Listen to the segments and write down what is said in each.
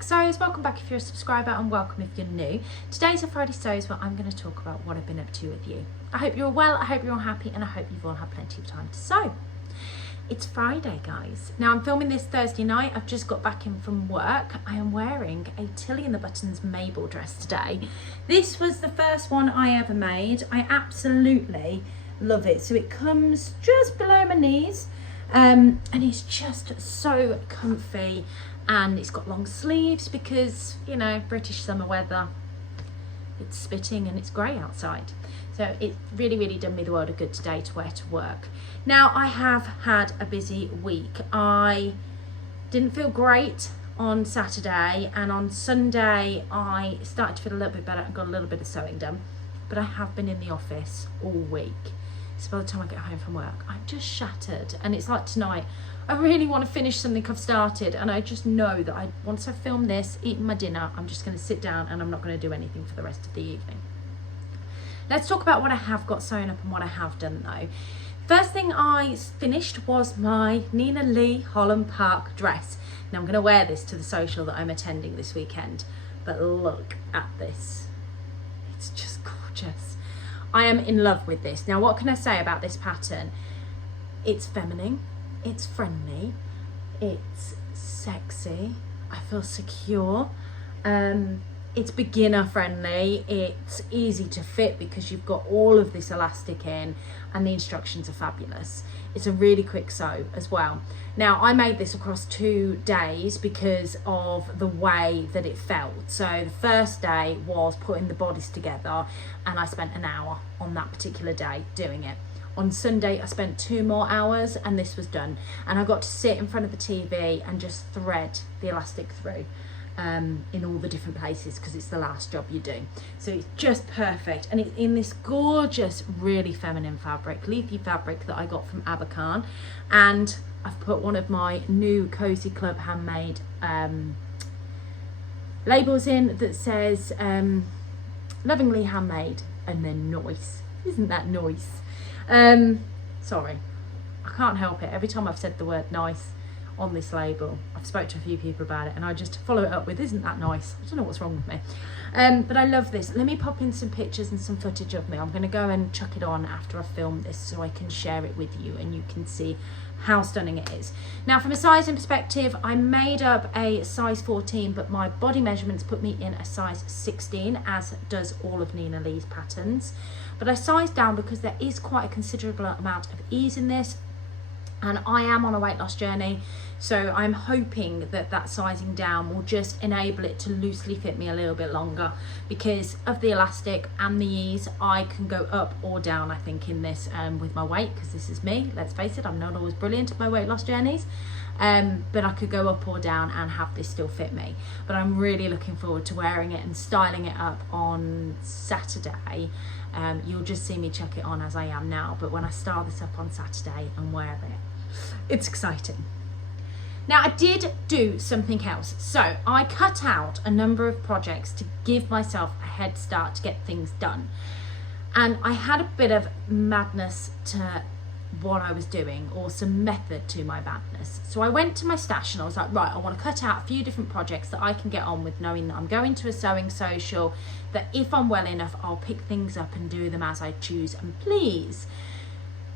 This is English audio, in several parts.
like sews, welcome back if you're a subscriber, and welcome if you're new. Today's a Friday Sews where I'm going to talk about what I've been up to with you. I hope you're all well, I hope you're all happy, and I hope you've all had plenty of time to sew. It's Friday, guys. Now I'm filming this Thursday night. I've just got back in from work. I am wearing a Tilly and the Buttons Mabel dress today. This was the first one I ever made. I absolutely love it. So it comes just below my knees, and it's just so comfy, and it's got long sleeves because, you know, British summer weather, it's spitting and it's grey outside. So it's really done me the world of good today to wear to work. Now I have had a busy week. I didn't feel great on Saturday, and on Sunday I started to feel a little bit better and got a little bit of sewing done, but I have been in the office all week. So by the time I get home from work, I'm just shattered, and it's like tonight, I really want to finish something I've started, and I just know that once I film this, eating my dinner, I'm just going to sit down and I'm not going to do anything for the rest of the evening. Let's talk about what I have got sewn up and what I have done though. First thing I finished was my Nina Lee Holland Park dress. Now I'm going to wear this to the social that I'm attending this weekend, but look at this. It's just gorgeous. I am in love with this. Now what can I say about this pattern? It's feminine, it's friendly, it's sexy, I feel secure, it's beginner friendly, it's easy to fit because you've got all of this elastic in, and the instructions are fabulous. It's a really quick sew as well. Now I made this across 2 days because of the way that it felt. So the first day was putting the bodice together, and I spent an hour on that particular day doing it. On Sunday I spent 2 more hours and this was done, and I got to sit in front of the TV and just thread the elastic through in all the different places because it's the last job you do. So it's just perfect, and it's in this gorgeous, really feminine fabric, leafy fabric that I got from Abercarn, and I've put one of my new Cozy Club handmade labels in that says lovingly handmade, and then nice. Isn't that nice? Sorry, I can't help it. Every time I've said the word nice on this label, I've spoke to a few people about it, and I just follow it up with, isn't that nice? I don't know what's wrong with me. But I love this. Let me pop in some pictures and some footage of me. I'm going to go and chuck it on after I film this so I can share it with you and you can see how stunning it is. Now from a sizing perspective, I made up a size 14, but my body measurements put me in a size 16, as does all of Nina Lee's patterns. But I sized down because there is quite a considerable amount of ease in this, and I am on a weight loss journey, so I'm hoping that that sizing down will just enable it to loosely fit me a little bit longer. Because of the elastic and the ease, I can go up or down, I think, in this with my weight, because this is me, let's face it, I'm not always brilliant at my weight loss journeys, but I could go up or down and have this still fit me. But I'm really looking forward to wearing it and styling it up on Saturday. You'll just see me chuck it on as I am now, but when I style this up on Saturday and wear it, it's exciting. Now I did do something else. So I cut out a number of projects to give myself a head start to get things done. And I had a bit of madness to what I was doing, or some method to my madness. So I went to my stash and I was like, right, I want to cut out a few different projects that I can get on with, knowing that I'm going to a sewing social, that if I'm well enough, I'll pick things up and do them as I choose and please.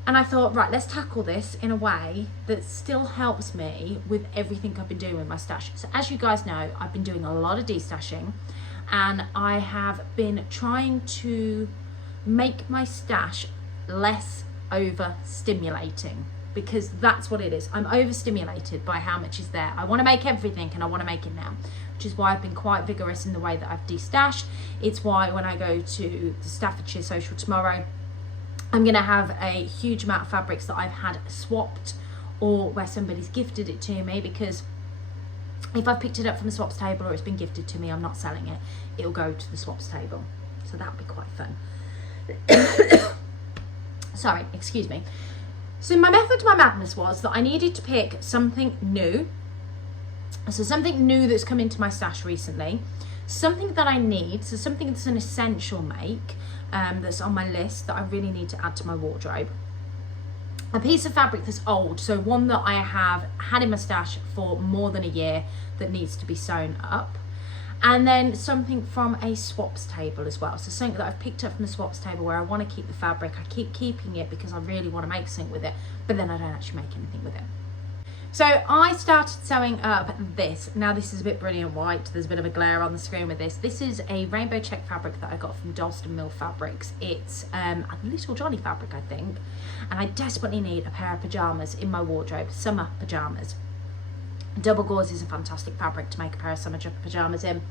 And I thought, right, let's tackle this in a way that still helps me with everything I've been doing with my stash. So as you guys know, I've been doing a lot of destashing, and I have been trying to make my stash less overstimulating, because that's what it is. I'm overstimulated by how much is there. I want to make everything, and I want to make it now, which is why I've been quite vigorous in the way that I've destashed. It's why when I go to the Staffordshire social tomorrow, I'm going to have a huge amount of fabrics that I've had swapped, or where somebody's gifted it to me, because if I've picked it up from a swaps table or it's been gifted to me, I'm not selling it. It'll go to the swaps table. So that'll be quite fun. Sorry, excuse me. So my method to my madness was that I needed to pick something new. So something new that's come into my stash recently. Something that I need, so something that's an essential make, that's on my list that I really need to add to my wardrobe. a piece of fabric that's old, so one that I have had in my stash for more than a year that needs to be sewn up. And then something from a swaps table as well. So something that I've picked up from the swaps table where I want to keep the fabric. I keep keeping it because I really want to make something with it, but then I don't actually make anything with it. So I started sewing up this. Now this is a bit brilliant white. There's a bit of a glare on the screen with this. This is a rainbow check fabric that I got from Dalston Mill Fabrics. It's a Little Johnny fabric, I think. And I desperately need a pair of pajamas in my wardrobe, summer pajamas. Double gauze is a fantastic fabric to make a pair of summer pajamas in.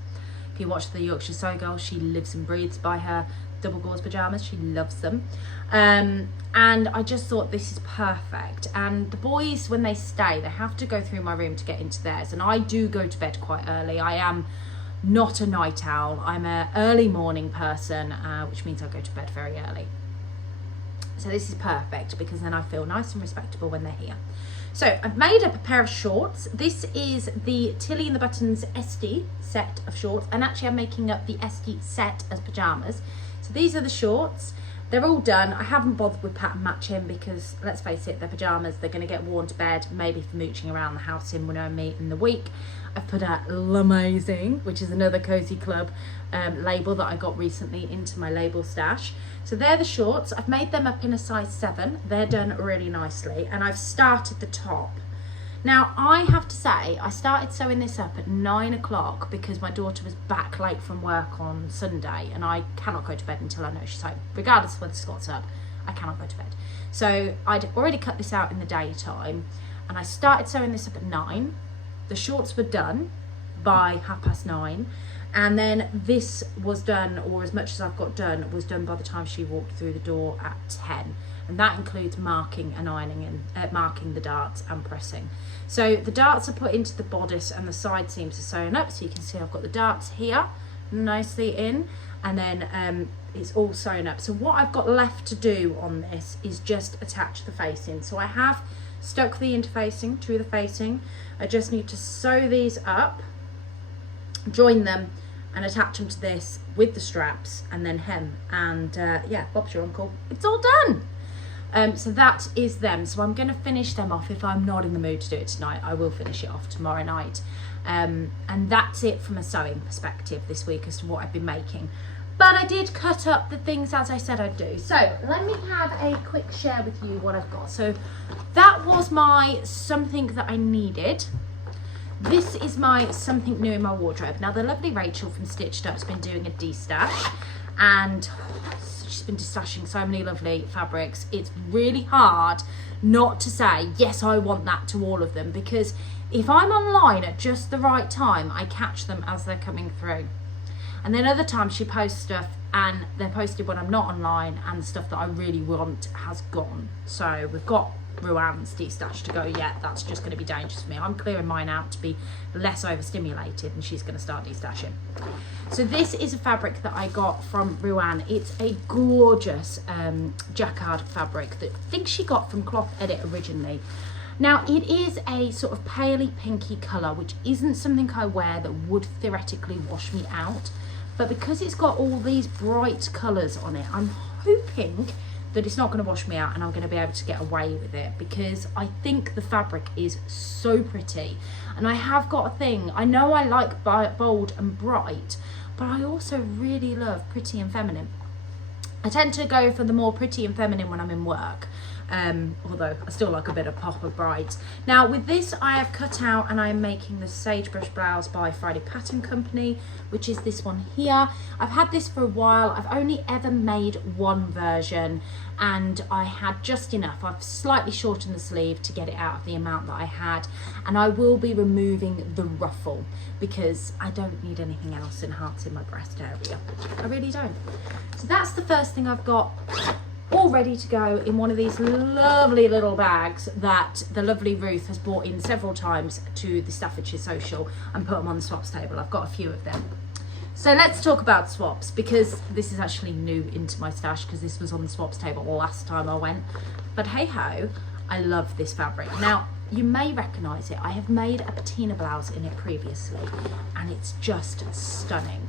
If you watch the Yorkshire Sew Girl, she lives and breathes by her double gauze pajamas. She loves them. And I just thought this is perfect. And the boys, when they stay, they have to go through my room to get into theirs. And I do go to bed quite early. I am not a night owl. I'm an early morning person, which means I go to bed very early. So this is perfect because then I feel nice and respectable when they're here. So I've made up a pair of shorts. This is the Tilly and the Buttons Esti set of shorts. And actually I'm making up the Esti set as pajamas. So these are the shorts. They're all done. I haven't bothered with pattern matching because, let's face it, they're pajamas. They're going to get worn to bed, maybe for mooching around the house in one hour meet in the week. I've put out L'Amazing, which is another Cozy Club label that I got recently into my label stash. So they're the shorts. I've made them up in a size 7. They're done really nicely. And I've started the top. Now, I have to say, I started sewing this up at 9 o'clock because my daughter was back late from work on Sunday and I cannot go to bed until I know she's home. Regardless of whether Scott's up, I cannot go to bed. So I'd already cut this out in the daytime and I started sewing this up at 9. The shorts were done by 9:30. And then this was done, or as much as I've got done, was done by the time she walked through the door at 10. And that includes marking and ironing and marking the darts and pressing. So the darts are put into the bodice and the side seams are sewn up. So you can see I've got the darts here nicely in, and then it's all sewn up. So what I've got left to do on this is just attach the facing. So I have stuck the interfacing to the facing. I just need to sew these up, join them, and attach them to this with the straps and then hem, and yeah, Bob's your uncle, it's all done. So that is them. So I'm going to finish them off. If I'm not in the mood to do it tonight, I will finish it off tomorrow night. And that's it from a sewing perspective this week as to what I've been making. But I did cut up the things as I said I'd do. So let me have a quick share with you what I've got. So that was my something that I needed. This is my something new in my wardrobe. Now the lovely Rachel from Stitched Up's been doing a destash, and she's been destashing so many lovely fabrics. It's really hard not to say, yes, I want that to all of them, because if I'm online at just the right time, I catch them as they're coming through. And then other times she posts stuff and they're posted when I'm not online, and the stuff that I really want has gone. So we've got Ruan's destash to go yet. That's just going to be dangerous for me. I'm clearing mine out to be less overstimulated, and she's going to start destashing. So this is a fabric that I got from Ruan. It's a gorgeous jacquard fabric that I think she got from Cloth Edit originally. Now it is a sort of paley pinky colour, which isn't something I wear that would theoretically wash me out, but because it's got all these bright colours on it, I'm hoping that it's not going to wash me out and I'm going to be able to get away with it, because I think the fabric is so pretty. And I have got a thing, I know I like bold and bright, but I also really love pretty and feminine. I tend to go for the more pretty and feminine when I'm in work, although I still like a bit of pop of bright. Now with this I have cut out, and I'm making the Sagebrush blouse by Friday Pattern Company, which is this one here. I've had this for a while. I've only ever made one version, and I had just enough. I've slightly shortened the sleeve to get it out of the amount that I had, and I will be removing the ruffle because I don't need anything else enhancing my breast area. I really don't. So that's the first thing I've got all ready to go in one of these lovely little bags that the lovely Ruth has brought in several times to the Staffordshire Social and put them on the swaps table. I've got a few of them. So let's talk about swaps, because this is actually new into my stash because this was on the swaps table last time I went. But hey ho, I love this fabric. Now you may recognise it. I have made a patina blouse in it previously and it's just stunning.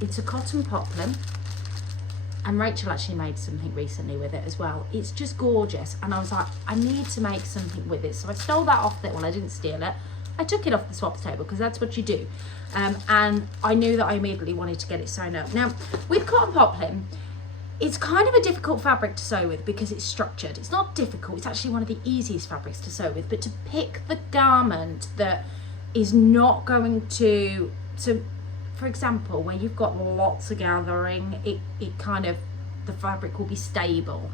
It's a cotton poplin. And Rachel actually made something recently with it as well. It's just gorgeous. And I was like, I need to make something with it. So I stole that off well, I didn't steal it. I took it off the swaps table because that's what you do. And I knew that I immediately wanted to get it sewn up. Now, with cotton poplin, it's kind of a difficult fabric to sew with because it's structured. It's not difficult, it's actually one of the easiest fabrics to sew with, but to pick the garment that is not going to, so for example, where you've got lots of gathering, it kind of, the fabric will be stable.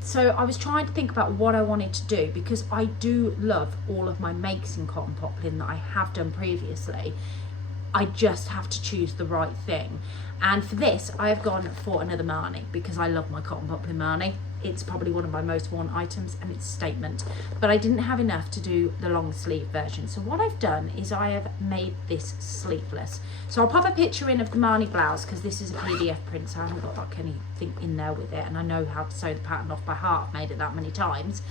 So I was trying to think about what I wanted to do, because I do love all of my makes in cotton poplin that I have done previously. I just have to choose the right thing. And for this, I have gone for another Marnie because I love my cotton poplin Marnie. It's probably one of my most worn items and it's a statement. But I didn't have enough to do the long sleeve version. So what I've done is I have made this sleeveless. So I'll pop a picture in of the Marnie blouse because this is a PDF print, so I haven't got like anything in there with it. And I know how to sew the pattern off by heart. I've made it that many times.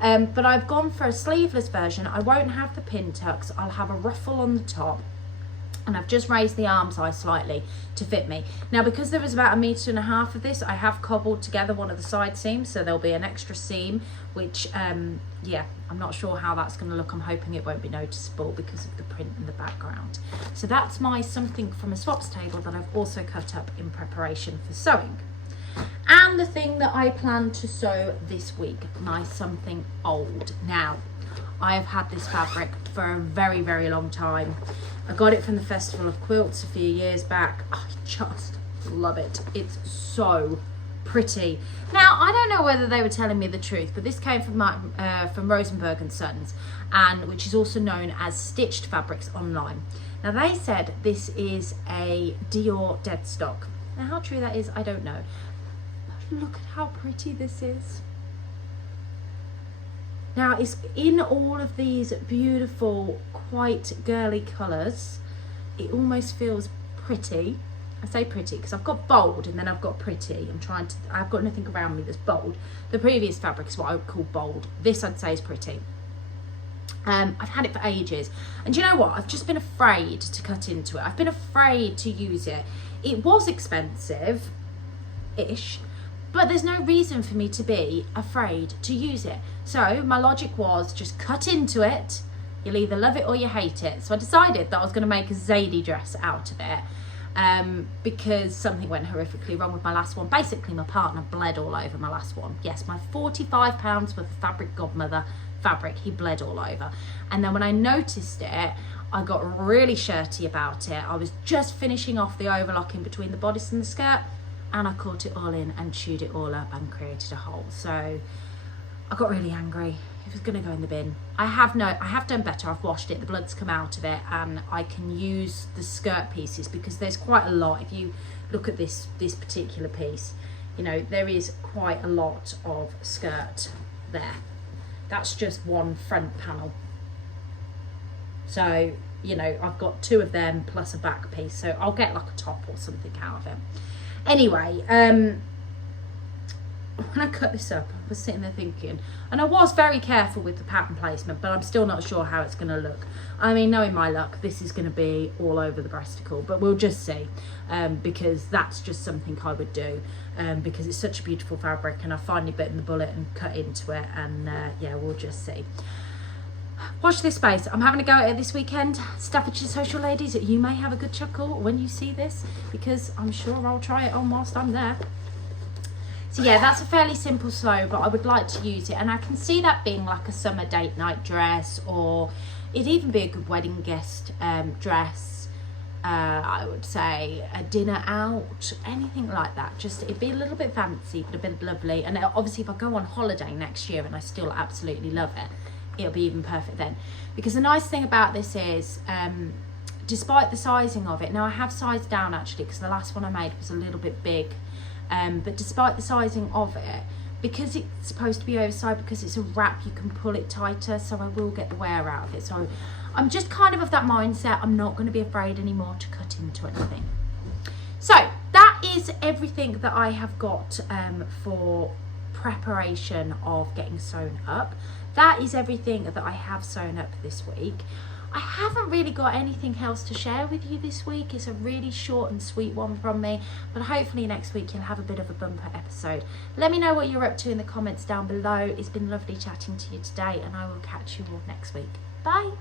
But I've gone for a sleeveless version. I won't have the pin tucks. I'll have a ruffle on the top. And I've just raised the arm size slightly to fit me. Now, because there was about 1.5 meters of this, I have cobbled together one of the side seams, so there'll be an extra seam, which, yeah, I'm not sure how that's going to look. I'm hoping it won't be noticeable because of the print in the background. So that's my something from a swaps table that I've also cut up in preparation for sewing. And the thing that I plan to sew this week, my something old. Now, I have had this fabric for a very, very long time. I got it from the Festival of Quilts a few years back. I just love it. It's so pretty. Now, I don't know whether they were telling me the truth, but this came from Rosenberg and Sons, and which is also known as Stitched Fabrics Online. Now, they said this is a Dior dead stock. Now, how true that is, I don't know. But look at how pretty this is. Now, it's in all of these beautiful, quite girly colours. It almost feels pretty. I say pretty because I've got bold and then I've got pretty. I've got nothing around me that's bold. The previous fabric is what I would call bold. This I'd say is pretty. I've had it for ages. And do you know what? I've just been afraid to cut into it. I've been afraid to use it. It was expensive-ish. But there's no reason for me to be afraid to use it. So my logic was just cut into it. You'll either love it or you hate it. So I decided that I was going to make a Zadie dress out of it. Because something went horrifically wrong with my last one. Basically, my partner bled all over my last one. Yes, my £45 worth of fabric godmother fabric, he bled all over. And then when I noticed it, I got really shirty about it. I was just finishing off the overlocking between the bodice and the skirt, and I caught it all in and chewed it all up and created a hole. So I got really angry. It was gonna go in the bin. I have done better. I've washed it, the blood's come out of it, and I can use the skirt pieces because there's quite a lot. If you look at this particular piece, you know, there is quite a lot of skirt there. That's just one front panel. So, you know, I've got 2 of them plus a back piece. So I'll get like a top or something out of it. Anyway, when I cut this up, I was sitting there thinking, and I was very careful with the pattern placement, but I'm still not sure how it's going to look. I mean, knowing my luck, this is going to be all over the breasticle, but we'll just see, because that's just something I would do, because it's such a beautiful fabric, and I finally bitten the bullet and cut into it, and yeah, we'll just see. Watch this space. I'm having a go at it this weekend. Staffordshire social ladies, you may have a good chuckle when you see this, because I'm sure I'll try it on whilst I'm there. So yeah, that's a fairly simple sew, but I would like to use it, and I can see that being like a summer date night dress, or it'd even be a good wedding guest dress. I would say a dinner out, anything like that. Just, it'd be a little bit fancy, but a bit lovely. And obviously if I go on holiday next year and I still absolutely love it, it'll be even perfect then. Because the nice thing about this is, despite the sizing of it, now I have sized down actually, because the last one I made was a little bit big, but despite the sizing of it, because it's supposed to be oversized, because it's a wrap, you can pull it tighter, so I will get the wear out of it. So I'm just kind of that mindset. I'm not going to be afraid anymore to cut into anything. So that is everything that I have got for preparation of getting sewn up. That is everything that I have sewn up this week. I haven't really got anything else to share with you this week. It's a really short and sweet one from me, but hopefully next week you'll have a bit of a bumper episode. Let me know what you're up to in the comments down below. It's been lovely chatting to you today, and I will catch you all next week. Bye.